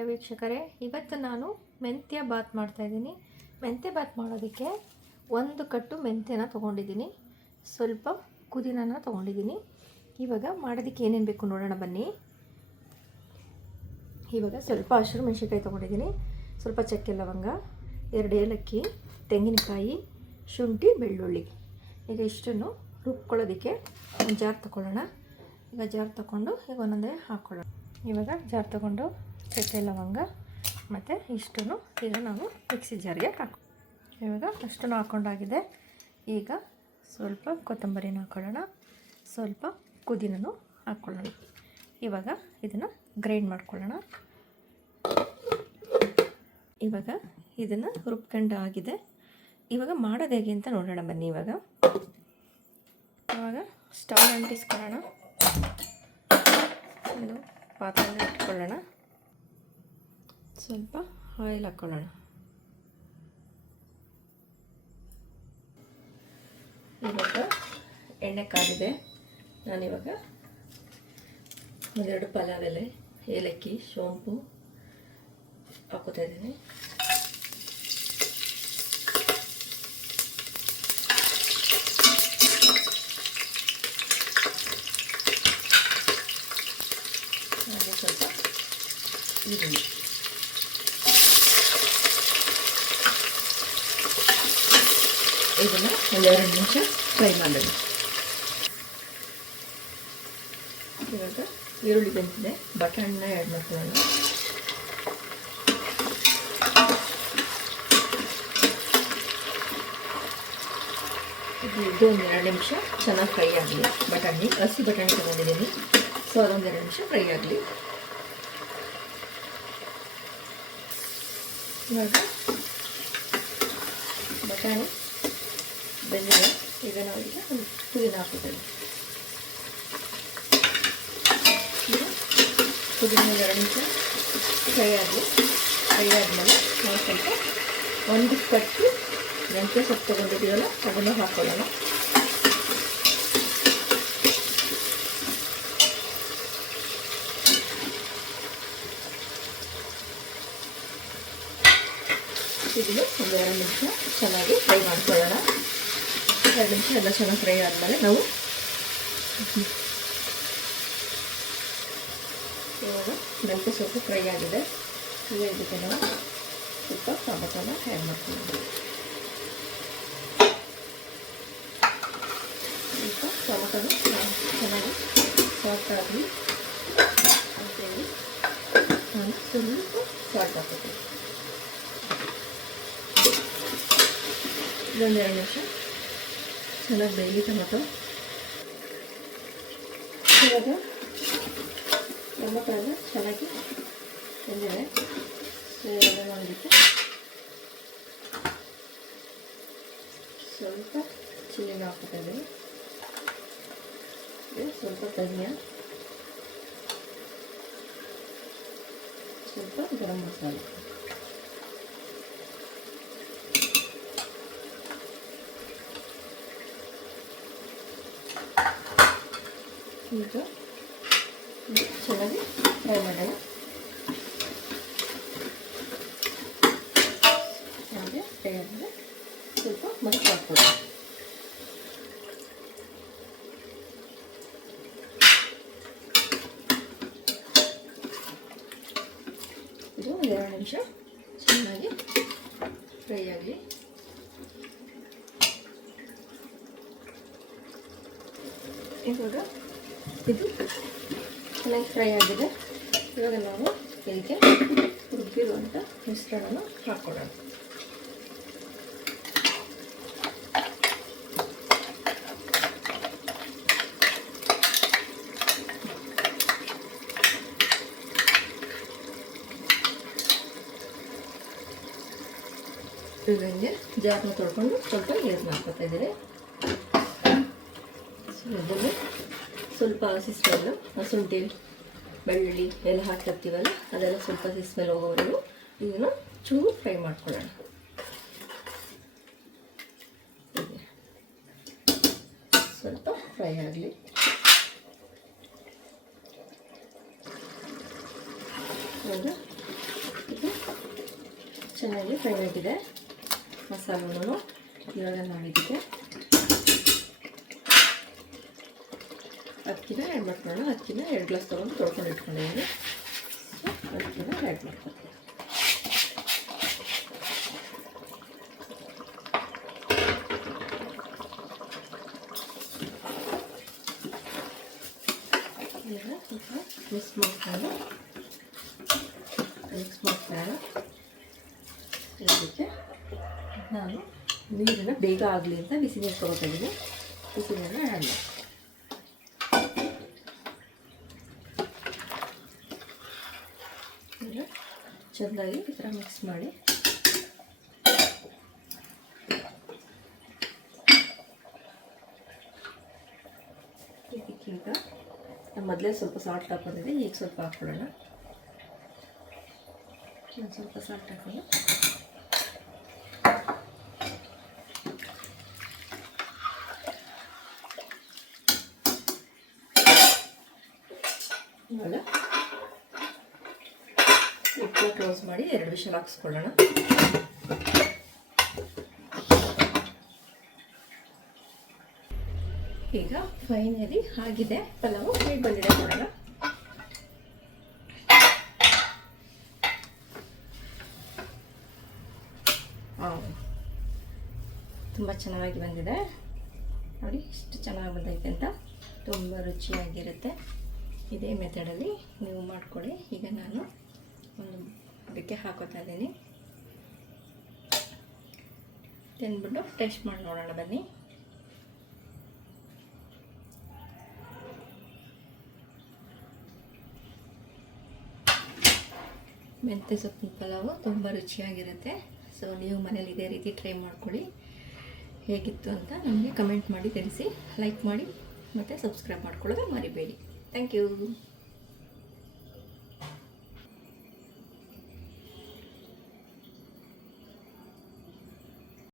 ಪ್ರಿಯ ವೀಕ್ಷಕರೇ, ಇವತ್ತು ನಾನು ಮೆಂತ್ಯ ಬಾತ್ ಮಾಡ್ತಾಯಿದ್ದೀನಿ. ಮೆಂತ್ಯ ಬಾತ್ ಮಾಡೋದಕ್ಕೆ 1 ಕಟ್ಟು ಮೆಂತ್ಯನ ತೊಗೊಂಡಿದ್ದೀನಿ, ಸ್ವಲ್ಪ ಪುದೀನನ ತೊಗೊಂಡಿದ್ದೀನಿ. ಇವಾಗ ಮಾಡೋದಕ್ಕೆ ಏನೇನು ಬೇಕು ನೋಡೋಣ ಬನ್ನಿ. ಇವಾಗ ಸ್ವಲ್ಪ ಹಸಿರು ಮೆಣಸಿನ್ಕಾಯಿ ತೊಗೊಂಡಿದ್ದೀನಿ, ಸ್ವಲ್ಪ ಚಕ್ಕೆ ಲವಂಗ, 2 ಏಲಕ್ಕಿ, ತೆಂಗಿನಕಾಯಿ, ಶುಂಠಿ, ಬೆಳ್ಳುಳ್ಳಿ. ಈಗ ಇಷ್ಟನ್ನು ರುಬ್ಕೊಳ್ಳೋದಕ್ಕೆ ಒಂದು ಜಾರ್ ತೊಗೊಳ್ಳೋಣ. ಈಗ ಜಾರ್ ತೊಗೊಂಡು ಈಗ ಒಂದೊಂದೇ ಹಾಕ್ಕೊಳ್ಳೋಣ. ಇವಾಗ ಜಾರ್ ತೊಗೊಂಡು ಚಕ್ಕೆ ಲವಂಗ ಮತ್ತು ಇಷ್ಟನ್ನು ಈಗ ನಾವು ಮಿಕ್ಸಿ ಜಾರಿಗೆ ಇವಾಗ ಅಷ್ಟನ್ನು ಹಾಕ್ಕೊಂಡಾಗಿದೆ. ಈಗ ಸ್ವಲ್ಪ ಕೊತ್ತಂಬರಿನ ಹಾಕ್ಕೊಳ್ಳೋಣ, ಸ್ವಲ್ಪ ಪುದೀನೂ ಹಾಕ್ಕೊಳ್ಳೋಣ. ಇವಾಗ ಇದನ್ನು ಗ್ರೈಂಡ್ ಮಾಡ್ಕೊಳ್ಳೋಣ. ಇವಾಗ ಇದನ್ನು ರುಬ್ಕೊಂಡು ಆಗಿದೆ. ಇವಾಗ ಮಾಡೋದು ಹೇಗೆ ಅಂತ ನೋಡೋಣ ಬನ್ನಿ. ಇವಾಗ ಸ್ಟವ್ ಅಂಟಿಸ್ಕೊಳ್ಳೋಣ, ಒಂದು ಪಾತ್ರೆನ ಇಟ್ಕೊಳ್ಳೋಣ, ಸ್ವಲ್ಪ ಆಯಿಲ್ ಹಾಕ್ಕೊಳ್ಳೋಣ. ಇವಾಗ ಎಣ್ಣೆ ಕಾದಿದೆ. ನಾನಿವಾಗ 1-2 ಪಲಾವ್ ಎಲೆ, ಏಲಕ್ಕಿ, ಸೋಂಪು ಹಾಕೋತಾ ಇದ್ದೀನಿ. ಹಾಗೆ ಸ್ವಲ್ಪ ಈರುಳ್ಳಿ. ಇದನ್ನು 1-2 ನಿಮಿಷ ಫ್ರೈ ಮಾಡೋಣ. ಇವಾಗ ಈರುಳ್ಳಿ ಬೆಂದಿದೆ, ಬಟಾಣಿನ ಆ್ಯಡ್ ಮಾಡ್ಕೊಳ್ಳೋಣ. ಇದು 1-2 ನಿಮಿಷ ಚೆನ್ನಾಗಿ ಫ್ರೈ ಆಗಲಿ. ಬಟಾಣಿ ಹಸಿ ಬಟಾಣಿ ತೊಗೊಂಡಿದ್ದೀನಿ, ಸೊ ಅದೊಂದು 2 ನಿಮಿಷ ಫ್ರೈ ಆಗಲಿ. ಇವಾಗ ಬಟಾಣಿ ಬೆಂದಿದೆ. ಈಗ ನಾವು ಈಗ ಪುದೀನ ಹಾಕ್ಕೊಳ್ತೇವೆ. ಈಗ ಪುದೀನ 2 ನಿಮಿಷ ಫ್ರೈ ಆಗಲಿ. ಫ್ರೈ ಆದಮೇಲೆ ನಾವು ಸ್ವಲ್ಪ 1 ಕಟ್ಟು ಮೆಂತ್ಯ ಸೊಪ್ಪು ತೊಗೊಂಡಿದ್ದೀವಲ್ಲ ಅದನ್ನು ಹಾಕ್ಕೊಳ್ಳೋಣ. ಇದನ್ನು 1-2 ನಿಮಿಷ ಚೆನ್ನಾಗಿ ಫ್ರೈ ಮಾಡ್ಕೊಳ್ಳೋಣ. 2 ನಿಮಿಷ ಎಲ್ಲ ಚೆನ್ನಾಗಿ ಫ್ರೈ ಆದಮೇಲೆ ನಾವು ಇವಾಗ ಮೆಂತ್ಯ ಸೊಪ್ಪು ಫ್ರೈ ಆಗಿದೆ. ಈಗ ಇದಕ್ಕೆ ನಾವು ಸ್ವಲ್ಪ ಟೊಮೆಟೊನ ಆ್ಯಡ್ ಮಾಡ್ಕೊಳ್ಳೋಣ. ಸ್ವಲ್ಪ ಟೊಮೆಟೊನು ಚೆನ್ನಾಗಿ ಸಾಫ್ಟ್ ಆಗಲಿ ಅಂತೇಳಿ ನಾನು ಸ್ವಲ್ಪ ಸಾಲ್ಟ್ ಹಾಕ್ತೀನಿ. ಇದೊಂದು 2 ನಿಮಿಷ ಚೆನ್ನಾಗಿ ಬೇಯಲಿ ಟೊಮೆಟೊ. ಇವಾಗ ಟೊಮೆಟೊ ಎಲ್ಲ ಚೆನ್ನಾಗಿ ಬೆಂದಿದೆ. ಇವಾಗ ಮಾಡೋದಕ್ಕೆ ಸ್ವಲ್ಪ ಚಿಲ್ಲಿನ ಹಾಕ್ತಾ ಇದ್ದೀನಿ, ಸ್ವಲ್ಪ ಧನಿಯಾ, ಸ್ವಲ್ಪ ಗರಂ ಮಸಾಲೆ. ಈಗ ಚೆನ್ನಾಗಿ ಫ್ರೈ ಮಾಡೋಣ. ಹಾಗೆ ಫ್ರೈ ಆದಮೇಲೆ ಸ್ವಲ್ಪ ಮಸಾಲೆ ಹಾಕ್ಬೋದು. ಇದು 2 ನಿಮಿಷ ಚೆನ್ನಾಗಿ ಫ್ರೈ ಆಗಲಿ. ಇವಾಗ ಇದು ಚೆನ್ನಾಗಿ ಫ್ರೈ ಆಗಿದೆ. ಇವಾಗ ನಾವು ಇದಕ್ಕೆ ರುಬ್ಬಿರುವಂಥ ಮಿಶ್ರಣನ ಹಾಕ್ಕೊಳ್ಳೋಣ. ಇದಂಗೆ ಜಾರ್ನ ತೊಳ್ಕೊಂಡು ಸ್ವಲ್ಪ ನೀರನ್ನ ಹಾಕ್ಕೊತಾ ಇದ್ದೀರಿ. ಇದನ್ನು ಸ್ವಲ್ಪ ಹಸಿ ಸ್ಮೆಲ್ಲು, ಶುಂಠಿ ಬೆಳ್ಳುಳ್ಳಿ ಎಲ್ಲ ಹಾಕಿರ್ತೀವಲ್ಲ ಅದೆಲ್ಲ ಸ್ವಲ್ಪ ಹಸಿ ಸ್ಮೆಲ್ ಹೋಗೋವರೆಗೂ ಇದನ್ನು ಚೂರು ಫ್ರೈ ಮಾಡ್ಕೊಳ್ಳೋಣ. ಸ್ವಲ್ಪ ಫ್ರೈ ಆಗಲಿ. ಇವಾಗ ಚೆನ್ನಾಗಿ ಫ್ರೈ ಆಗಿದೆ ಮಸಾಲೂ. ಇವಾಗ ನಾವು ಇದಕ್ಕೆ ಅಕ್ಕಿನ ಆ್ಯಡ್ ಮಾಡ್ಕೊಳ್ಳೋಣ. ಅಕ್ಕಿನ 2 ಗ್ಲಾಸ್ ತೊಗೊಂಡು ತೊಳ್ಕೊಂಡು ಇಟ್ಕೊಂಡಿದ್ದೀನಿ. ಸೊ ಅಕ್ಕಿನ ಆ್ಯಡ್ ಮಾಡ್ಕೊತೀನಿ. ಈಗ ಸ್ವಲ್ಪ ಮಿಕ್ಸ್ ಮಾಡ್ಕೊಂಡು ಇದಕ್ಕೆ ನಾನು ನೀರನ್ನು ಬೇಗ ಆಗಲಿ ಅಂತ ಬಿಸಿ ನೀರು ತೊಗೊತಿದ್ದೀನಿ. ಬಿಸಿ ನೀರನ್ನ ಆ್ಯಡ್ ಮಾಡಿ ಚೆಂದಾಗಿ ಈ ಥರ ಮಿಕ್ಸ್ ಮಾಡಿ ಇದಕ್ಕೀಗ ನಾನು ಮೊದಲೇ ಸ್ವಲ್ಪ ಸಾಲ್ಟ್ ಹಾಕೊಂಡಿದ್ದೆ, ಈಗ ಸ್ವಲ್ಪ ಹಾಕ್ಕೊಳ್ಳೋಣ. ಒಂದು ಸ್ವಲ್ಪ ಸಾಲ್ಟ್ ಹಾಕೊಂಡು ಇವಾಗ ಉಪ್ಪು ಕ್ಲೋಸ್ ಮಾಡಿ 2 ವಿಷಲ್ ಹಾಕಿಸ್ಕೊಳ್ಳೋಣ. ಈಗ ಫೈನಲಿ ಆಗಿದೆ ಪಲಾವು. ಹೇಗೆ ಬಂದಿದೆ ನೋಡೋಣ. ತುಂಬ ಚೆನ್ನಾಗಿ ಬಂದಿದೆ ನೋಡಿ, ಎಷ್ಟು ಚೆನ್ನಾಗಿ ಬಂದೈತೆ ಅಂತ. ತುಂಬ ರುಚಿಯಾಗಿರುತ್ತೆ. ಇದೇ ಮೆಥಡಲ್ಲಿ ನೀವು ಮಾಡ್ಕೊಳ್ಳಿ. ಈಗ ನಾನು ಒಂದು ಅದಕ್ಕೆ ಹಾಕೋತಾ ಇದ್ದೀನಿ. ತಿಂದ್ಬಿಟ್ಟು ಟೇಸ್ಟ್ ಮಾಡಿ ನೋಡೋಣ ಬನ್ನಿ. ಮೆಂತ್ಯ ಸೊಪ್ಪಿನ ಪಲಾವು ತುಂಬ ರುಚಿಯಾಗಿರುತ್ತೆ. ಸೊ ನೀವು ಮನೇಲಿ ಇದೇ ರೀತಿ ಟ್ರೈ ಮಾಡ್ಕೊಳ್ಳಿ. ಹೇಗಿತ್ತು ಅಂತ ನಮಗೆ ಕಮೆಂಟ್ ಮಾಡಿ ತಿಳಿಸಿ. ಲೈಕ್ ಮಾಡಿ ಮತ್ತು ಸಬ್ಸ್ಕ್ರೈಬ್ ಮಾಡ್ಕೊಳ್ಳೋದು ಮರಿಬೇಡಿ. Thank you.